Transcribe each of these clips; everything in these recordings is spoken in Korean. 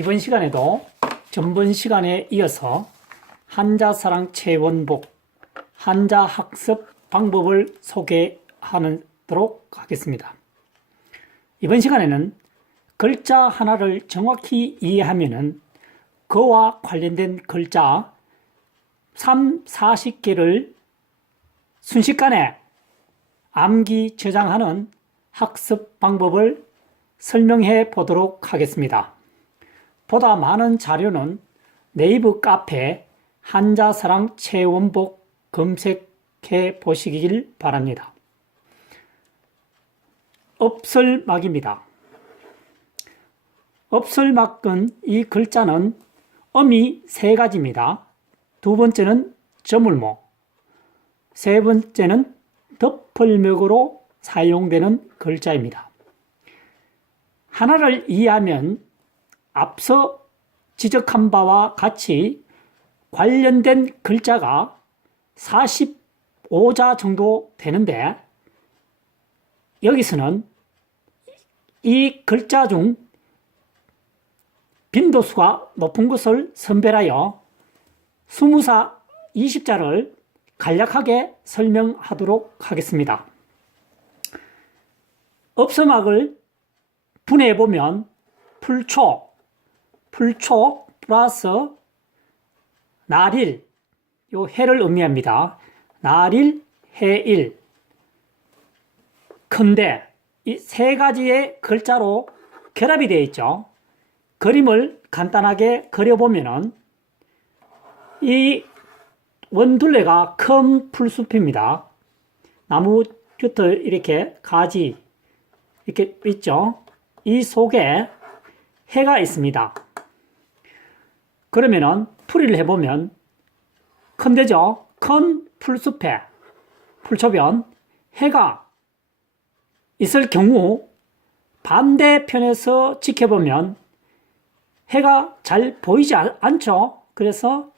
이번 시간에도 전번 시간에 이어서 한자사랑 체원복, 한자학습 방법을 소개하도록 하겠습니다. 이번 시간에는 글자 하나를 정확히 이해하면 그와 관련된 글자 40개를 순식간에 암기 저장하는 학습 방법을 설명해 보도록 하겠습니다. 보다 많은 자료는 네이버 카페 한자사랑 체원복 검색해 보시길 바랍니다. 엎설막입니다. 엎설막은 이 글자는 음이 3가지입니다. 두 번째는 저물모, 세 번째는 덮을목으로 사용되는 글자입니다. 하나를 이해하면 앞서 지적한 바와 같이 관련된 글자가 45자 정도 되는데, 여기서는 이 글자 중 빈도수가 높은 것을 선별하여 20사 20자를 간략하게 설명하도록 하겠습니다. 엎설막을 분해해보면 풀초 플러스 날일, 요 해를 의미합니다. 날일, 해일, 큰데, 이 3가지의 글자로 결합이 되어 있죠. 그림을 간단하게 그려보면은 이 원둘레가 큰 풀숲입니다. 나무 곁을 이렇게 가지 이렇게 있죠. 이 속에 해가 있습니다. 그러면은 풀이를 해보면 큰데죠. 큰 풀숲에 풀초변 해가 있을 경우 반대편에서 지켜보면 해가 잘 보이지 않죠. 그래서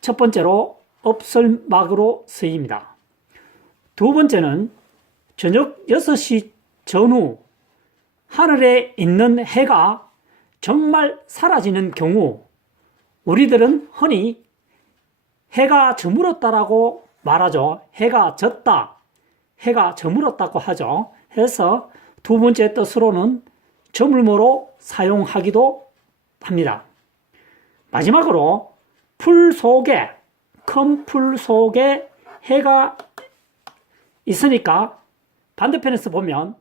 첫 번째로 엎설막으로 쓰입니다. 두 번째는 저녁 6시 전후 하늘에 있는 해가 정말 사라지는 경우 우리들은 흔히 해가 저물었다라고 말하죠. 해가 졌다, 해가 저물었다고 하죠. 그래서 두 번째 뜻으로는 저물모로 사용하기도 합니다. 마지막으로 풀 속에, 큰 풀 속에 해가 있으니까 반대편에서 보면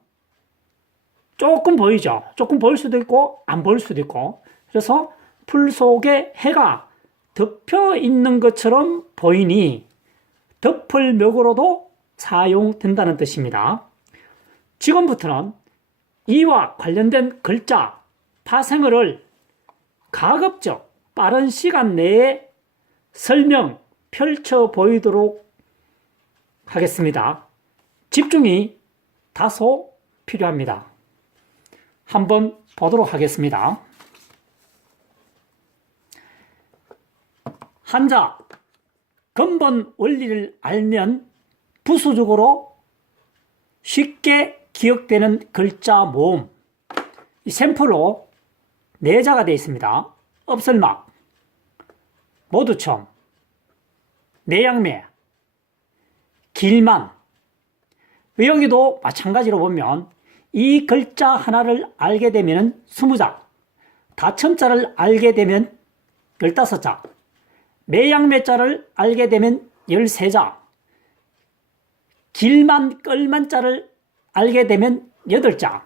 조금 보이죠. 조금 보일 수도 있고 안 보일 수도 있고, 그래서 풀 속에 해가 덮여 있는 것처럼 보이니 덮을목으로도 사용된다는 뜻입니다. 지금부터는 이와 관련된 글자 파생어를 가급적 빠른 시간 내에 설명 펼쳐 보이도록 하겠습니다. 집중이 다소 필요합니다. 한번 보도록 하겠습니다. 한자 근본 원리를 알면 부수적으로 쉽게 기억되는 글자 모음, 이 샘플로 4자가 되어 있습니다. 엎설막, 모두첨, 내양매, 길만. 여기도 마찬가지로 보면 이 글자 하나를 알게 되면 20자, 다첨자를 알게 되면 15자, 매양매자를 알게 되면 13자, 길만 끌만자를 알게 되면 8자.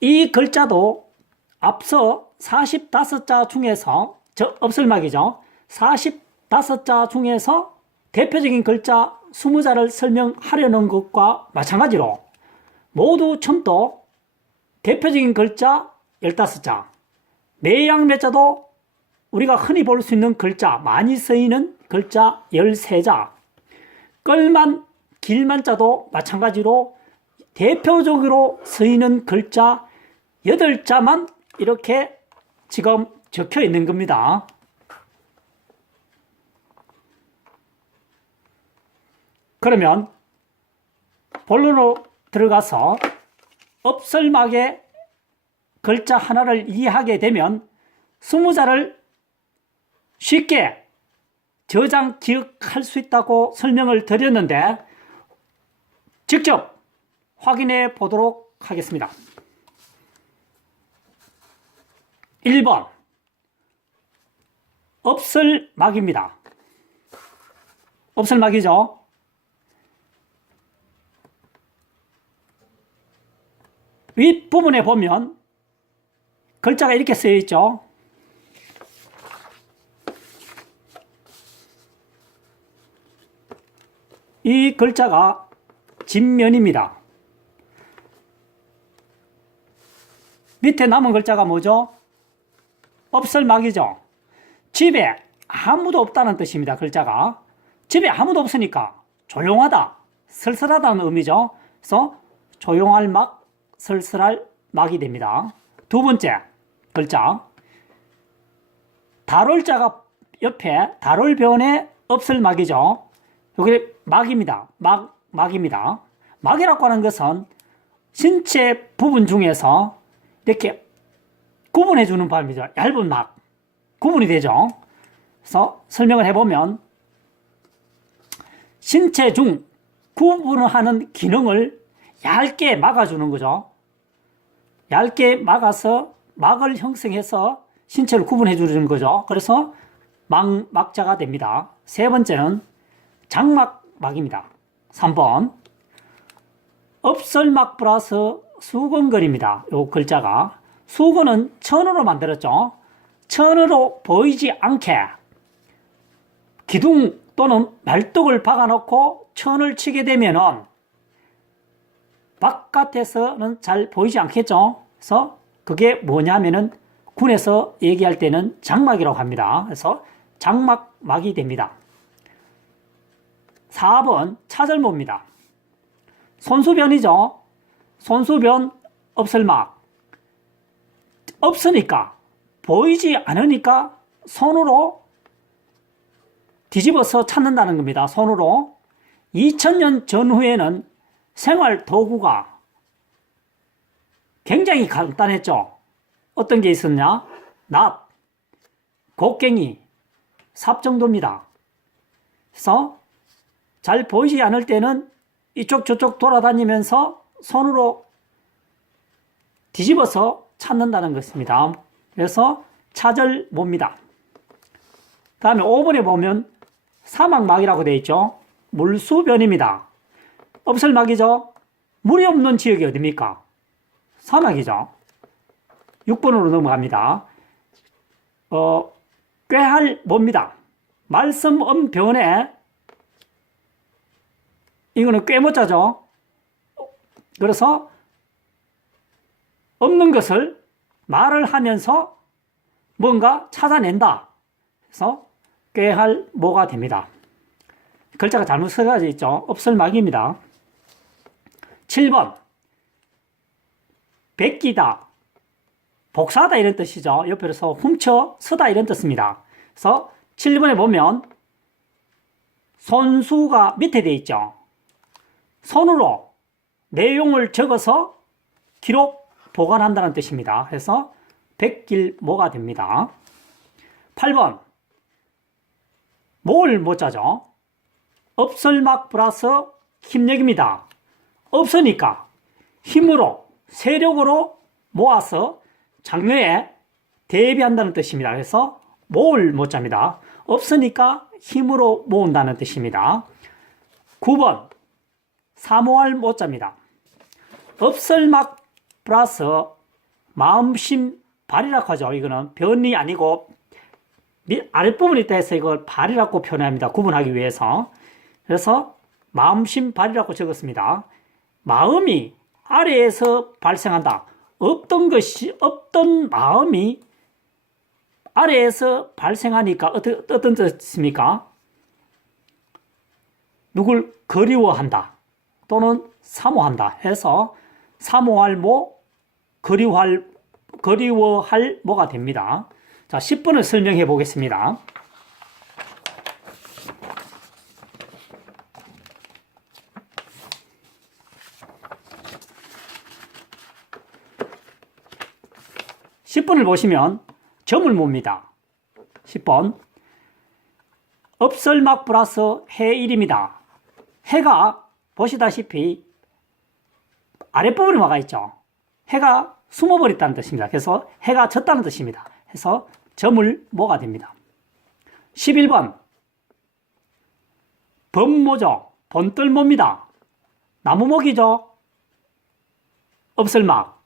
이 글자도 앞서 45자 중에서, 엎설막이죠. 45자 중에서 대표적인 글자 20자를 설명하려는 것과 마찬가지로 모두 첨도 대표적인 글자 15자, 매양매자도 우리가 흔히 볼 수 있는 글자, 많이 쓰이는 글자 13자, 끌만, 길만자도 마찬가지로 대표적으로 쓰이는 글자 8자만 이렇게 지금 적혀 있는 겁니다. 그러면 본론으로 들어가서 엎설막의 글자 하나를 이해하게 되면 20자를 쉽게 저장, 기억할 수 있다고 설명을 드렸는데 직접 확인해 보도록 하겠습니다. 1번 업설막입니다. 업설막이죠. 윗부분에 보면 글자가 이렇게 쓰여 있죠. 이 글자가 진면입니다. 밑에 남은 글자가 뭐죠? 업설막이죠. 집에 아무도 없다는 뜻입니다. 글자가. 집에 아무도 없으니까 조용하다, 쓸쓸하다는 의미죠. 그래서 조용할 막, 쓸쓸할 막이 됩니다. 두 번째 글자. 달월자가 옆에 달월변에 업설막이죠. 여기 막입니다. 막입니다. 막이라고 하는 것은 신체 부분 중에서 이렇게 구분해 주는 법이죠. 얇은 막. 구분이 되죠. 그래서 설명을 해보면 신체 중 구분하는 기능을 얇게 막아주는 거죠. 얇게 막아서 막을 형성해서 신체를 구분해 주는 거죠. 그래서 막자가 됩니다. 세 번째는 장막막입니다. 3번 업설막 플러스 수건글입니다. 이 글자가. 수건은 천으로 만들었죠. 천으로 보이지 않게 기둥 또는 말뚝을 박아놓고 천을 치게 되면은 바깥에서는 잘 보이지 않겠죠. 그래서 그게 뭐냐면은 군에서 얘기할 때는 장막이라고 합니다. 그래서 장막막이 됩니다. 4번 차절모입니다. 손수변이죠. 손수변 업설막. 없으니까, 보이지 않으니까 손으로 뒤집어서 찾는다는 겁니다. 손으로. 2000년 전후에는 생활 도구가 굉장히 간단했죠. 어떤 게 있었냐? 낫, 곡괭이, 삽 정도입니다. 그래서 잘 보이지 않을 때는 이쪽 저쪽 돌아다니면서 손으로 뒤집어서 찾는다는 것입니다. 그래서 차절모입니다. 다음에 5번에 보면 사막막이라고 되어 있죠. 물수변입니다. 업설막이죠. 물이 없는 지역이 어디입니까? 사막이죠. 6번으로 넘어갑니다. 꾀할모입니다. 말씀음변에 이거는 꾀모자죠. 그래서 없는 것을 말을 하면서 뭔가 찾아낸다. 그래서 꾀할모가 됩니다. 글자가 잘못 써져 있죠. 업설막입니다. 7번 베끼다, 복사하다 이런 뜻이죠. 옆에서 훔쳐 쓰다 이런 뜻입니다. 그래서 7번에 보면 손수가 밑에 되어 있죠. 손으로 내용을 적어서 기록, 보관한다는 뜻입니다. 그래서 베낄모가 됩니다. 8번 모을 모자죠. 업설막 플러스 힘력입니다. 없으니까 힘으로, 세력으로 모아서 장래에 대비한다는 뜻입니다. 그래서 모을 모자입니다. 없으니까 힘으로 모은다는 뜻입니다. 9번 사모할 모자입니다. 업설막 플러스 마음심 발이라고 하죠. 이거는 변이 아니고 아랫부분에 있다 해서 이걸 발이라고 표현합니다. 구분하기 위해서. 그래서 마음심 발이라고 적었습니다. 마음이 아래에서 발생한다. 없던 마음이 아래에서 발생하니까 어떤 뜻입니까? 누굴 그리워한다 또는 사모한다 해서 사모할 모, 그리워할 모가 됩니다. 자, 10번을 설명해 보겠습니다. 10번을 보시면 점을 봅니다. 10번. 업설막 플러스 해일입니다. 해가 보시다시피 아랫부분에 와가 있죠. 해가 숨어버렸다는 뜻입니다. 그래서 해가 졌다는 뜻입니다. 해서 점을 모가 됩니다. 11번. 범모죠. 본뜰모입니다. 나무목이죠. 업설막.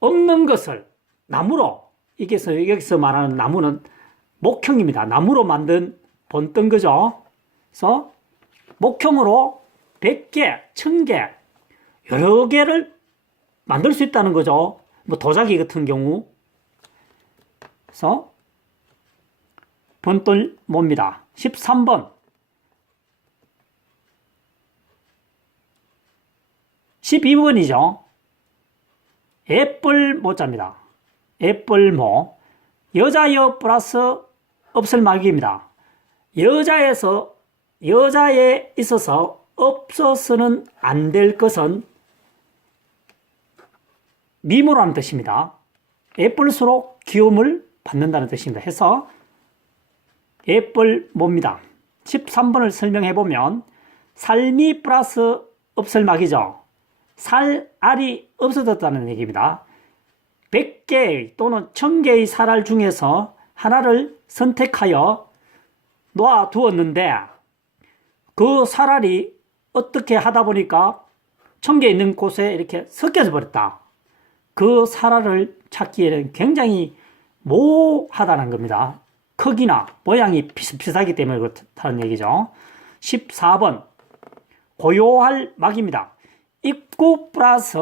없는 것을 나무로, 여기서 말하는 나무는 목형입니다. 나무로 만든 본뜬 거죠. 그래서 목형으로 100개, 1000개, 여러 개를 만들 수 있다는 거죠. 뭐 도자기 같은 경우. 그래서 본뜰모입니다. 13번. 12번이죠. 애벌모자입니다. 애벌모. 여자여 플러스 업설막입니다. 여자에 있어서 없어서는 안 될 것은 미모라는 뜻입니다. 예쁠수록 귀여움을 받는다는 뜻입니다. 해서 예쁠모입니다. 13번을 설명해 보면 삶이 플러스 업설막이죠. 살알이 없어졌다는 얘기입니다. 100개 또는 1000개의 살알 중에서 하나를 선택하여 놓아두었는데 그 살알이 어떻게 하다 보니까 1000개 있는 곳에 이렇게 섞여져 버렸다. 그 살알을 찾기에는 굉장히 모호하다는 겁니다. 크기나 모양이 비슷비슷하기 때문에 그렇다는 얘기죠. 14번. 고요할 막입니다. 입구 플러스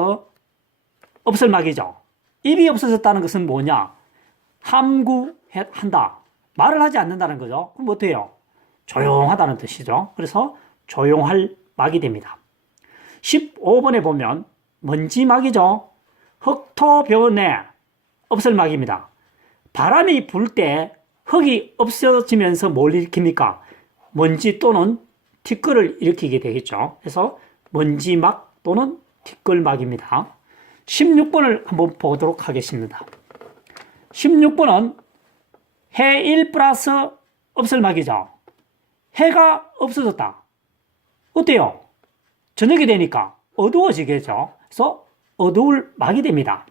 업설막이죠. 입이 없어졌다는 것은 뭐냐? 함구한다. 말을 하지 않는다는 거죠. 그럼 어때요? 조용하다는 뜻이죠. 그래서 조용할 막이 됩니다. 15번에 보면 먼지막이죠. 흙토변에 업설막입니다. 바람이 불 때 흙이 없어지면서 뭘 일으킵니까? 먼지 또는 티끌을 일으키게 되겠죠. 그래서 먼지막 또는 티끌막입니다. 16번을 한번 보도록 하겠습니다. 16번은 해일 플러스 업설막이죠. 해가 없어졌다. 어때요? 저녁이 되니까 어두워지겠죠. 그래서 어두울 막이 됩니다.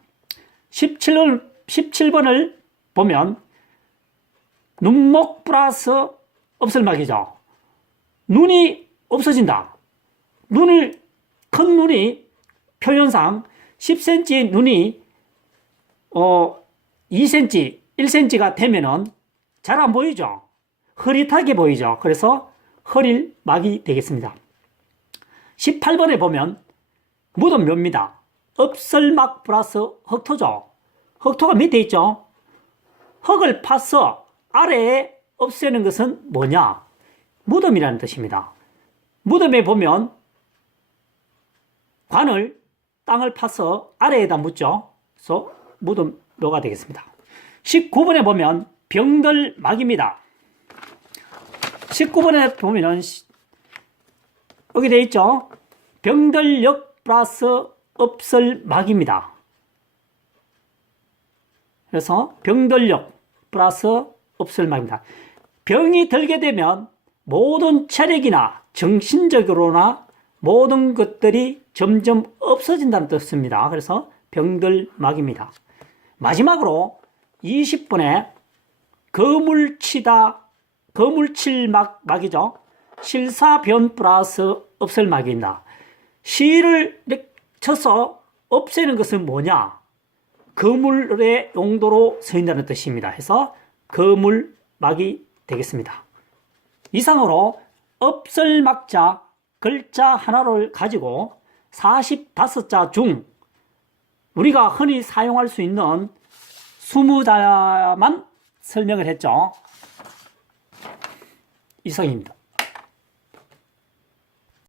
17번을 보면 눈목 플러스 업설막이죠. 눈이 없어진다. 큰 눈이 표현상 10cm 눈이 2cm, 1cm가 되면은 잘 안 보이죠. 흐릿하게 보이죠. 그래서 흐릴 막이 되겠습니다. 18번에 보면 무덤묘입니다. 업설막 플러스 흙토죠. 흙토가 밑에 있죠. 흙을 파서 아래에 없애는 것은 뭐냐? 무덤이라는 뜻입니다. 무덤에 보면 관을 땅을 파서 아래에다 묻죠. 그래서 무덤묘가 되겠습니다. 19번에 보면 병들막입니다. 19번에 보면은 여기 되어 있죠. 병들역 플러스 업설막입니다. 그래서 병들역 플러스 업설막입니다. 병이 들게 되면 모든 체력이나 정신적으로나 모든 것들이 점점 없어진다는 뜻입니다. 그래서 병들막입니다. 마지막으로 20번에 거물칠막이죠. 실사변 플러스 업설막입니다. 실을 쳐서 없애는 것은 뭐냐? 거물의 용도로 쓰인다는 뜻입니다. 해서 거물막이 되겠습니다. 이상으로 업설막자 글자 하나를 가지고 45자 중 우리가 흔히 사용할 수 있는 20자만 설명을 했죠. 이상입니다.